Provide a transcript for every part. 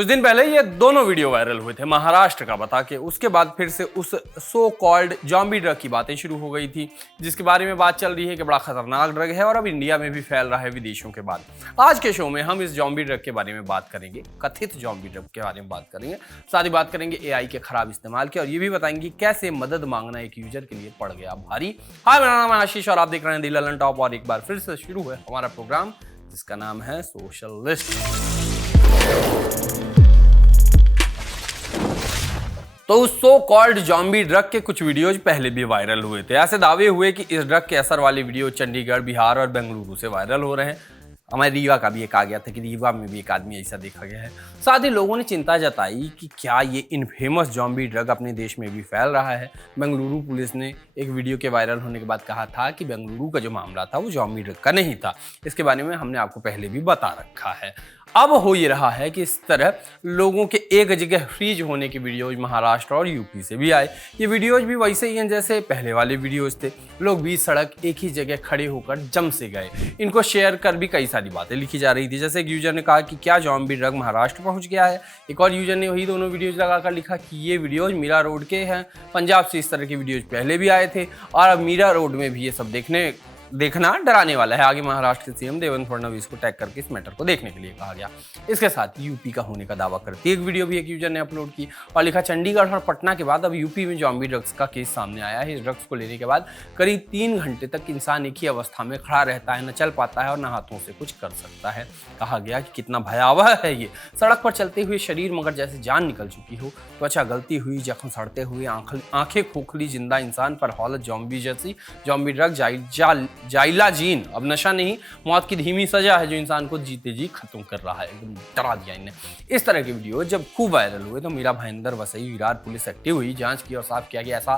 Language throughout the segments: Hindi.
कुछ दिन पहले ये दोनों वीडियो वायरल हुए थे महाराष्ट्र का बता के। उसके बाद फिर से उस सो कॉल्ड जॉम्बी ड्रग की बातें शुरू हो गई थी, जिसके बारे में बात चल रही है कि बड़ा खतरनाक ड्रग है और अब इंडिया में भी फैल रहा है विदेशों के बाद। आज के शो में हम इस जॉम्बी ड्रग के बारे में बात करेंगे, कथित जॉम्बी ड्रग के बारे में बात करेंगे। साथ ही बात करेंगे एआई के खराब इस्तेमाल की, और ये भी बताएंगे कैसे मदद मांगना एक यूजर के लिए पड़ गया भारी। हाय, मेरा नाम है आशीष और आप देख रहे हैं दी ललन टॉप, और एक बार फिर से शुरू है हमारा प्रोग्राम जिसका नाम है सोशल लिस्ट। तो उस सो कॉल्ड जॉम्बी ड्रग के कुछ वीडियोज पहले भी वायरल हुए थे। ऐसे दावे हुए कि इस ड्रग के असर वाले वीडियो चंडीगढ़, बिहार और बेंगलुरु से वायरल हो रहे हैं। हमारे रीवा का भी एक आ गया था कि रीवा में भी एक आदमी ऐसा देखा गया है। साथ ही लोगों ने चिंता जताई कि क्या ये इनफेमस जॉम्बी ड्रग अपने देश में भी फैल रहा है। बेंगलुरु पुलिस ने एक वीडियो के वायरल होने के बाद कहा था कि बेंगलुरु का जो मामला था वो जॉम्बी ड्रग का नहीं था। इसके बारे में हमने आपको पहले भी बता रखा है। अब हो ये रहा है कि इस तरह लोगों के एक जगह फ्रीज होने के वीडियोज महाराष्ट्र और यूपी से भी आए। ये वीडियोज भी वैसे ही हैं जैसे पहले वाले वीडियोज थे। लोग बीच सड़क एक ही जगह खड़े होकर जम से गए। इनको शेयर कर भी कई सारी बातें लिखी जा रही थी। जैसे एक यूजर ने कहा कि क्या जॉम्बी ड्रग महाराष्ट्र पहुंच गया है। एक और यूजर ने वही दोनों वीडियोज लगाकर लिखा कि ये वीडियोज मीरा रोड के हैं। पंजाब से इस तरह के वीडियोज पहले भी आए थे और अब मीरा रोड में भी ये सब देखना डराने वाला है। आगे महाराष्ट्र के सीएम देवेंद्र फडणवीस को टैग करके इस मैटर को देखने के लिए कहा गया। इसके साथ यूपी का होने का दावा करती एक वीडियो भी एक यूजर ने अपलोड की और लिखा, चंडीगढ़ और पटना के बाद अब यूपी में जॉम्बी ड्रग्स का केस सामने आया है। इस ड्रग्स को लेने के बाद करीब 3 घंटे तक इंसान एक ही अवस्था में खड़ा रहता है, न चल पाता है और न हाथों से कुछ कर सकता है। कहा गया कि कितना भयावह है ये। सड़क पर चलते हुए शरीर मगर जैसे जान निकल चुकी हो, त्वचा गलती हुई, जख्म सड़ते हुए, आंखें खोखली जिंदा इंसान पर हालत जॉम्बी जैसी। जॉम्बी ड्रग जाइलाजीन अब नशा नहीं, मौत की धीमी सजा है जो इंसान को जीते जी खत्म कर रहा है। एकदम डरा दिया इन्हें। इस तरह के वीडियो जब खूब वायरल हुए तो मीरा भाईंदर, वसई, विरार पुलिस एक्टिव हुई, जांच की और साफ किया कि ऐसा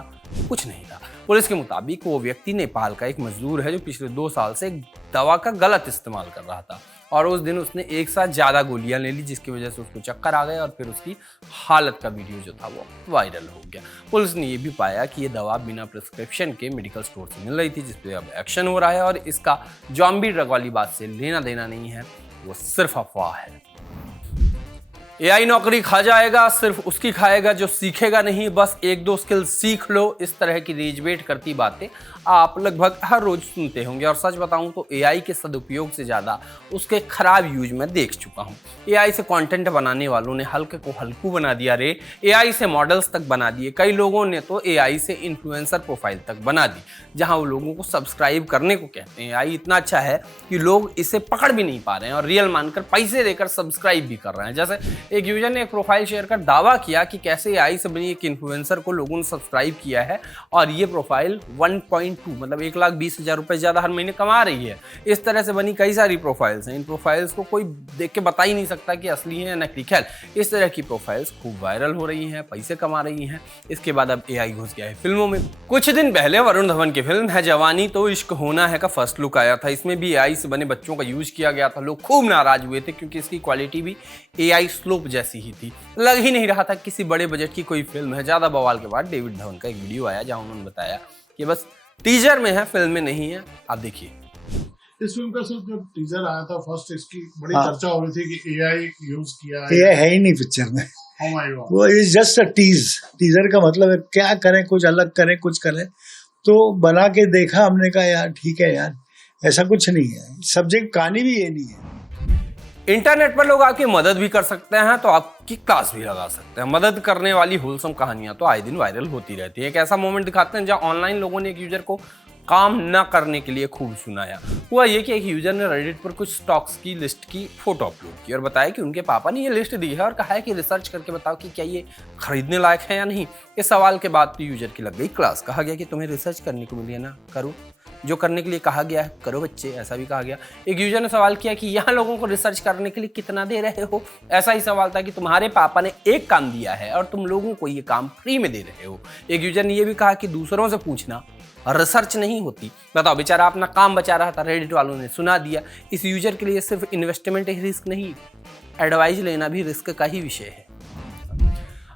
कुछ नहीं था। पुलिस के मुताबिक वो व्यक्ति नेपाल का एक मजदूर है जो पिछले 2 साल से एक दवा का गलत इस्तेमाल कर रहा था और उस दिन उसने एक साथ ज्यादा गोलियां ले ली, जिसकी वजह से उसको चक्कर आ गए और फिर उसकी हालत का वीडियो जो था वो वायरल हो गया। पुलिस ने ये भी पाया कि ये दवा बिना प्रिस्क्रिप्शन के मेडिकल स्टोर से मिल रही थी, जिस पे अब एक्शन हो रहा है और इसका जॉम्बी ड्रग वाली बात से लेना देना नहीं है, वो सिर्फ अफवाह है। एआई नौकरी खा जाएगा, सिर्फ उसकी खाएगा जो सीखेगा नहीं। बस 1-2 स्किल सीख लो। इस तरह की रेजवेट करती बातें आप लगभग हर रोज सुनते होंगे और सच बताऊं तो एआई के सदुपयोग से ज़्यादा उसके खराब यूज में देख चुका हूं। एआई से कंटेंट बनाने वालों ने हल्के को हल्कू बना दिया रे। एआई से मॉडल्स तक बना दिए। कई लोगों ने तो एआई से इन्फ्लुएंसर प्रोफाइल तक बना दी, जहां वो लोगों को सब्सक्राइब करने को कहते हैं। एआई इतना अच्छा है कि लोग इसे पकड़ भी नहीं पा रहे हैं और रियल मानकर पैसे देकर सब्सक्राइब भी कर रहे हैं। जैसे एक यूजर ने एक प्रोफाइल शेयर कर दावा किया कि कैसे एआई से बनी एक इन्फ्लुएंसर को लोगों ने सब्सक्राइब किया है और ये प्रोफाइल 1.2 मतलब 1,20,000 रुपए ज्यादा हर महीने कमा रही है। इस तरह से बनी कई सारी प्रोफाइल्स हैं। इन प्रोफाइल्स को कोई देख के बता ही नहीं सकता कि असली है या नकली। खैर, इस तरह की प्रोफाइल्स खूब वायरल हो रही हैं, पैसे कमा रही हैं। इसके बाद अब एआई घुस गया है फिल्मों में। कुछ दिन पहले वरुण धवन की फिल्म है जवानी तो इश्क होना है का फर्स्ट लुक आया था। इसमें भी एआई से बने बच्चों का यूज किया गया था। लोग खूब नाराज हुए थे क्योंकि इसकी क्वालिटी भी एआई स्लोप जैसी ही थी। लग ही नहीं रहा था किसी बड़े बजट की कोई फिल्म है। ज्यादा बवाल के बाद डेविड धवन का एक वीडियो आया जहां उन्होंने बताया कि बस टीजर में है, फिल्म में नहीं है। आप देखिए। इस फिल्म का सिर्फ जब टीजर आया था फर्स्ट, इसकी बड़ी चर्चा हो रही थी कि एआई यूज किया है। एआई है ही नहीं पिक्चर में। Oh my God. वो इज जस्ट अ टीजर का मतलब है क्या करें, कुछ अलग करें, कुछ करें। तो बना के देखा हमने, कहा यार ठीक है यार, ऐसा कुछ नहीं है। सब्जेक्ट कहानी भी ये नहीं है। इंटरनेट पर लोग आपकी मदद भी कर सकते हैं तो आपकी क्लास भी लगा सकते हैं। मदद करने वाली होलसम कहानियां तो आए दिन वायरल होती रहती है। एक ऐसा मोमेंट दिखाते हैं जहां ऑनलाइन लोगों ने एक यूजर को काम न करने के लिए खूब सुनाया। हुआ ये कि एक यूजर ने रेडिट पर कुछ स्टॉक्स की लिस्ट की फोटो अपलोड की और बताया कि उनके पापा ने ये लिस्ट दी है और कहा है कि रिसर्च करके बताओ कि क्या ये खरीदने लायक है या नहीं। इस सवाल के बाद तो यूजर की लग गई क्लास। कहा गया कि तुम्हें रिसर्च करने को मिली है ना, करो जो करने के लिए कहा गया है, करो बच्चे, ऐसा भी कहा गया। एक यूजर ने सवाल किया कि यहाँ लोगों को रिसर्च करने के लिए कितना दे रहे हो। ऐसा ही सवाल था कि तुम्हारे पापा ने एक काम दिया है और तुम लोगों को ये काम फ्री में दे रहे हो। एक यूजर ने यह भी कहा कि दूसरों से पूछना रिसर्च नहीं होती। बताओ, बेचारा अपना काम बचा रहा था, रेडिट वालों ने सुना दिया। इस यूजर के लिए सिर्फ इन्वेस्टमेंट ही रिस्क नहीं, एडवाइस लेना भी रिस्क का ही विषय है।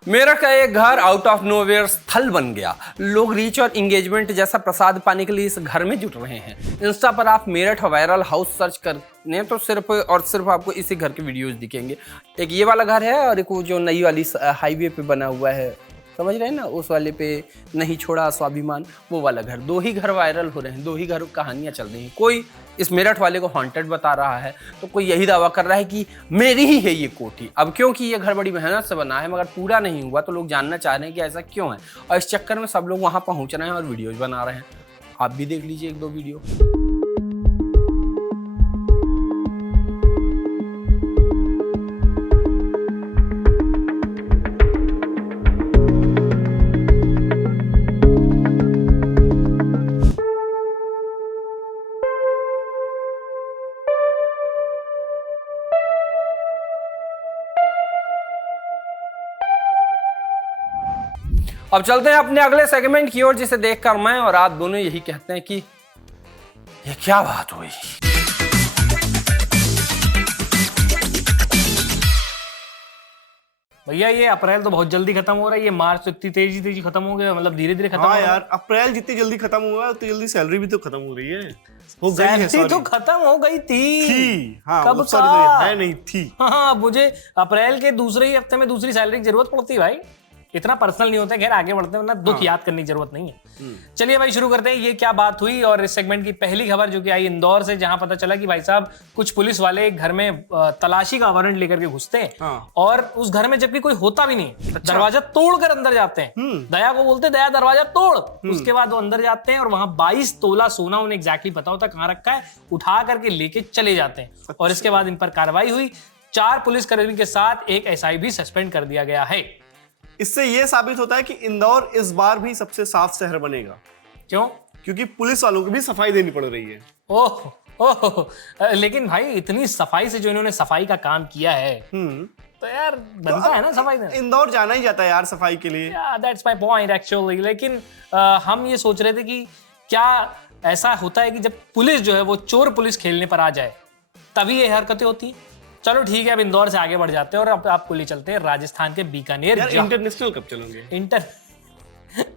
मेरठ का एक घर आउट ऑफ नोवेयर स्थल बन गया। लोग रीच और इंगेजमेंट जैसा प्रसाद पाने के लिए इस घर में जुट रहे हैं। इंस्टा पर आप मेरठ वायरल हाउस सर्च करने तो सिर्फ और सिर्फ आपको इसी घर के वीडियोस दिखेंगे। एक ये वाला घर है और एक वो जो नई वाली हाईवे पे बना हुआ है, समझ रहे हैं ना, उस वाले पे नहीं छोड़ा स्वाभिमान, वो वाला घर। दो ही घर वायरल हो रहे हैं, दो ही घर कहानियां चल रही हैं। कोई इस मेरठ वाले को हॉन्टेड बता रहा है तो कोई यही दावा कर रहा है कि मेरी ही है ये कोठी। अब क्योंकि ये घर बड़ी मेहनत से बना है मगर पूरा नहीं हुआ तो लोग जानना चाह रहे हैं कि ऐसा क्यों है, और इस चक्कर में सब लोग वहां पहुंच रहे हैं और वीडियोज बना रहे हैं। आप भी देख लीजिए एक दो वीडियो। अब चलते हैं अपने अगले सेगमेंट की ओर, जिसे देखकर मैं और आप दोनों यही कहते हैं कि ये क्या बात हुई। भैया ये अप्रैल तो बहुत जल्दी खत्म हो रहा है, ये मार्च तो इतनी तेजी खत्म हो गया, मतलब धीरे धीरे खत्म हो हाँ रहा है। यार, अप्रैल जितनी जल्दी खत्म हुआ उतनी जल्दी सैलरी भी तो खत्म हो रही है। हो गई है, सैलरी तो sorry। खत्म हो गई थी। हाँ, कब वो का? sorry, sorry, है नहीं थी। हाँ, मुझे अप्रैल के दूसरे ही हफ्ते में दूसरी सैलरी की जरूरत पड़ती है भाई। इतना पर्सनल नहीं होता है, खैर आगे बढ़ते हैं, वरना दुख याद करने की जरूरत नहीं है। चलिए भाई शुरू करते हैं, ये क्या बात हुई। और इस सेगमेंट की पहली खबर जो कि आई इंदौर से, जहां पता चला कि भाई साहब कुछ पुलिस वाले घर में तलाशी का वारंट लेकर के घुसते हैं। हाँ। और उस घर में जबकि कोई होता भी नहीं, दरवाजा तोड़कर अंदर जाते हैं। दया को बोलते, दया दरवाजा तोड़। उसके बाद वो अंदर जाते हैं और वहां 22 तोला सोना, उन्हें एग्जैक्टली पता होता है कहाँ रखा है, उठा करके लेके चले जाते हैं। और इसके बाद इन पर कार्रवाई हुई। 4 पुलिसकर्मी के साथ एक एसआई भी सस्पेंड कर दिया गया है। इससे ये साबित होता है कि इंदौर इस बार भी सबसे साफ शहर बनेगा। क्यों? क्योंकि पुलिस वालों को भी सफाई देनी पड़ रही है। ओह ओह, लेकिन भाई इतनी सफाई से जो इन्होंने सफाई का काम किया है, तो यार बनता है ना सफाई देना। इंदौर जाना ही जाता है यार सफाई के लिए। That's my point actually. लेकिन हम ये सोच रहे थे कि क्या ऐसा होता है कि जब पुलिस जो है वो चोर पुलिस खेलने पर आ जाए तभी ये हरकतें होती हैं। चलो ठीक है, अब इंदौर से आगे बढ़ जाते हैं और अब आपको ले चलते हैं राजस्थान के बीकानेर। यार इंटरनेशनल कब चलोगे?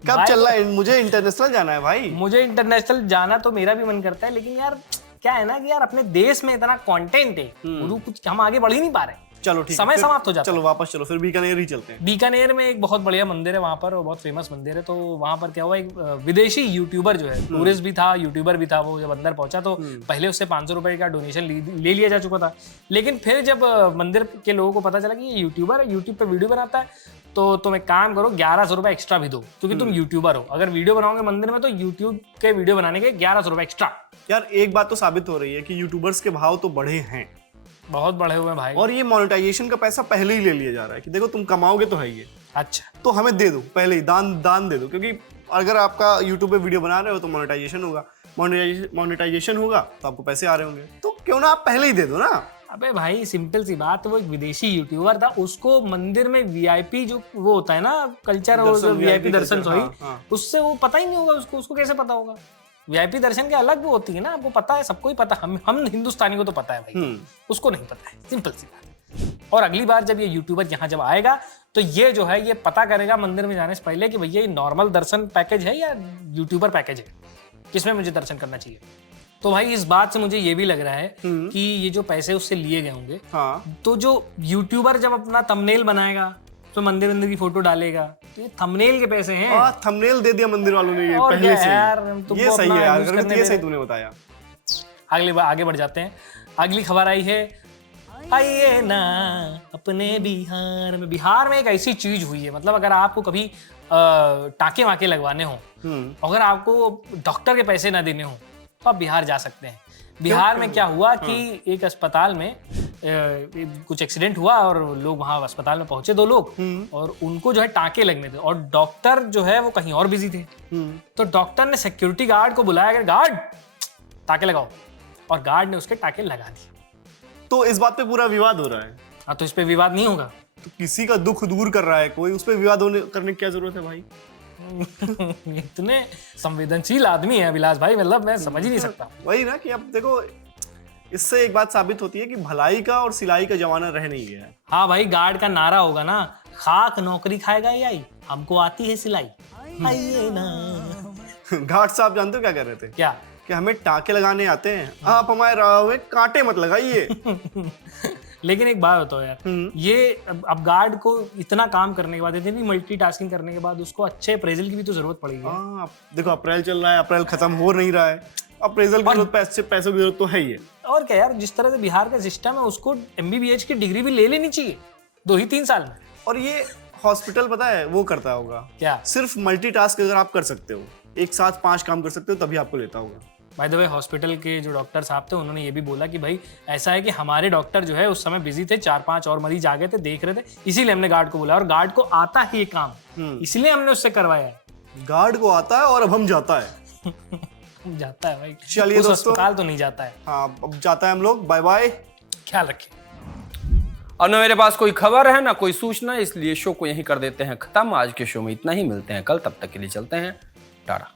कब चल रहा है? मुझे इंटरनेशनल जाना है भाई। मुझे इंटरनेशनल जाना तो मेरा भी मन करता है, लेकिन यार क्या है ना कि यार अपने देश में इतना कंटेंट है, कुछ हम आगे बढ़ ही नहीं पा रहे। चलो ठीक है, समय समाप्त हो जाता है। चलो वापस चलो, फिर बीकानेर ही चलते हैं। बीकानेर में एक बहुत बढ़िया मंदिर है वहां पर, और बहुत फेमस मंदिर है। तो वहां पर क्या हुआ, एक विदेशी यूट्यूबर जो है, टूरिस्ट भी था, यूट्यूबर भी था, वो जब अंदर पहुंचा तो पहले उससे 500 रुपए का डोनेशन ले लिया जा चुका था। लेकिन फिर जब मंदिर के लोगों को पता चला कि ये यूट्यूबर है, यूट्यूब पे वीडियो बनाता है, तो तुम एक काम करो, 1100 रुपए एक्स्ट्रा भी दो, क्योंकि तुम यूट्यूबर हो। अगर वीडियो बनाओगे मंदिर में तो यूट्यूब के वीडियो बनाने के 1100 रुपए एक्स्ट्रा। यार एक बात तो साबित हो रही है कि यूट्यूबर्स के भाव तो बढ़े हैं, बहुत बढ़े हुए हैं भाई। और ये मोनेटाइजेशन का पैसा पहले ही ले लिया जा रहा है कि देखो तुम कमाओगे तो है ये, अच्छा तो हमें दे दो, पहले ही दान दे दो। क्योंकि अगर आपका यूट्यूब पे वीडियो बना रहे हो तो मोनेटाइजेशन होगा, मोनेटाइजेशन होगा तो आपको पैसे आ रहे होंगे, तो क्यों ना आप पहले ही दे दो ना। अबे भाई सिंपल सी बात, वो एक विदेशी यूट्यूबर था, उसको मंदिर में वीआईपी जो वो होता है ना कल्चर, और वीआईपी दर्शन, सॉरी, उससे वो पता ही नहीं होगा उसको कैसे पता होगा? वीआईपी दर्शन के अलग वो होती है ना, आपको पता है, सबको ही पता, हम हिंदुस्तानी को तो पता है भाई, उसको नहीं पता है, सिंपल सी बात। और अगली बार जब ये यूट्यूबर यहाँ जब आएगा तो ये जो है ये पता करेगा मंदिर में जाने से पहले कि भैया ये नॉर्मल दर्शन पैकेज है या यूट्यूबर पैकेज है, किसमें मुझे दर्शन करना चाहिए। तो भाई इस बात से मुझे ये भी लग रहा है कि ये जो पैसे उससे लिए गए होंगे, तो जो यूट्यूबर जब अपना थंबनेल बनाएगा तो मंदिर की फोटो डालेगा, तो ये थंबनेल के पैसे हैं। थंबनेल दे दिया मंदिर वालों ने, ये पहले से ये सही है यार, ये सही तूने बताया। आगे बढ़ जाते हैं। अगली खबर आई है, आइए ना अपने बिहार में एक ऐसी चीज हुई है, मतलब अगर आपको कभी टाके वाके लगवाने हो, अगर आपको डॉक्टर के पैसे ना देने हो तो आप बिहार जा सकते हैं। बिहार में क्या हुआ कि एक अस्पताल में कुछ एक्सीडेंट हुआ और लोग वहां अस्पताल में पहुंचे, 2 लोग, और उनको जो है टाके लगने थे, और डॉक्टर जो है वो कहीं और बिजी थे। तो डॉक्टर ने सिक्योरिटी गार्ड को बुलाया, गार्ड टाके लगाओ, और गार्ड ने उसके टाके लगा दिए। तो इस बात पे पूरा विवाद हो रहा है। हाँ, तो इस पे विवाद नहीं होगा, तो किसी का दुख दूर कर रहा है कोई, उस पे विवाद करने की क्या जरूरत है भाई? इतने संवेदनशील आदमी है विलास भाई, मतलब मैं समझ ही नहीं सकता। वही ना कि अब देखो, इससे एक बात साबित होती है कि भलाई का और सिलाई का जमाना रह नहीं गया है। हाँ भाई, गार्ड का नारा होगा ना, खाक नौकरी खाएगा एआई, हमको आती है सिलाई, आइए ना। घाट साहब जानते हो क्या कह रहे थे? क्या? कि हमें टाके लगाने आते हैं, आप हमारे राह में कांटे मत लगाइए। लेकिन एक बात बताओ यार, ये अब गार्ड को इतना काम करने के बाद, इतनी मल्टीटास्किंग करने के बाद उसको अच्छे अप्रेजल की भी तो जरूरत पड़ेगी। हाँ, देखो अप्रैल चल रहा है, अप्रैल खत्म हो नहीं रहा है, अप्रेजल की जरूरत, पैसों की जरूरत तो है ही है। और क्या यार, जिस तरह से बिहार का सिस्टम है, उसको MBBH की डिग्री भी ले लेनी चाहिए 2 ही 3 साल में। और ये हॉस्पिटल पता है वो करता होगा क्या? सिर्फ मल्टीटास्क अगर आप कर सकते हो, एक साथ 5 काम कर सकते हो, तभी आपको लेता होगा। बाय द वे, हॉस्पिटल के जो डॉक्टर साहब थे उन्होंने ये भी बोला कि भाई ऐसा है कि हमारे डॉक्टर जो है उस समय बिजी थे, 4-5 और मरीज आ गए थे, देख रहे थे, इसीलिए हमने गार्ड को बोला, और गार्ड को आता है ये काम, इसलिए हमने उससे करवाया है। गार्ड को आता है और अब हम जाता है। जाता है भाई, चलिए उस दोस्तों, अस्पताल तो नहीं जाता है। हाँ अब जाता है हम लोग, बाय बाय, ख्याल रखिए। अब ना मेरे पास कोई खबर है ना कोई सूचना, इसलिए शो को यहीं कर देते हैं खत्म। आज के शो में इतना ही, मिलते हैं कल, तब तक के लिए चलते हैं, टाटा।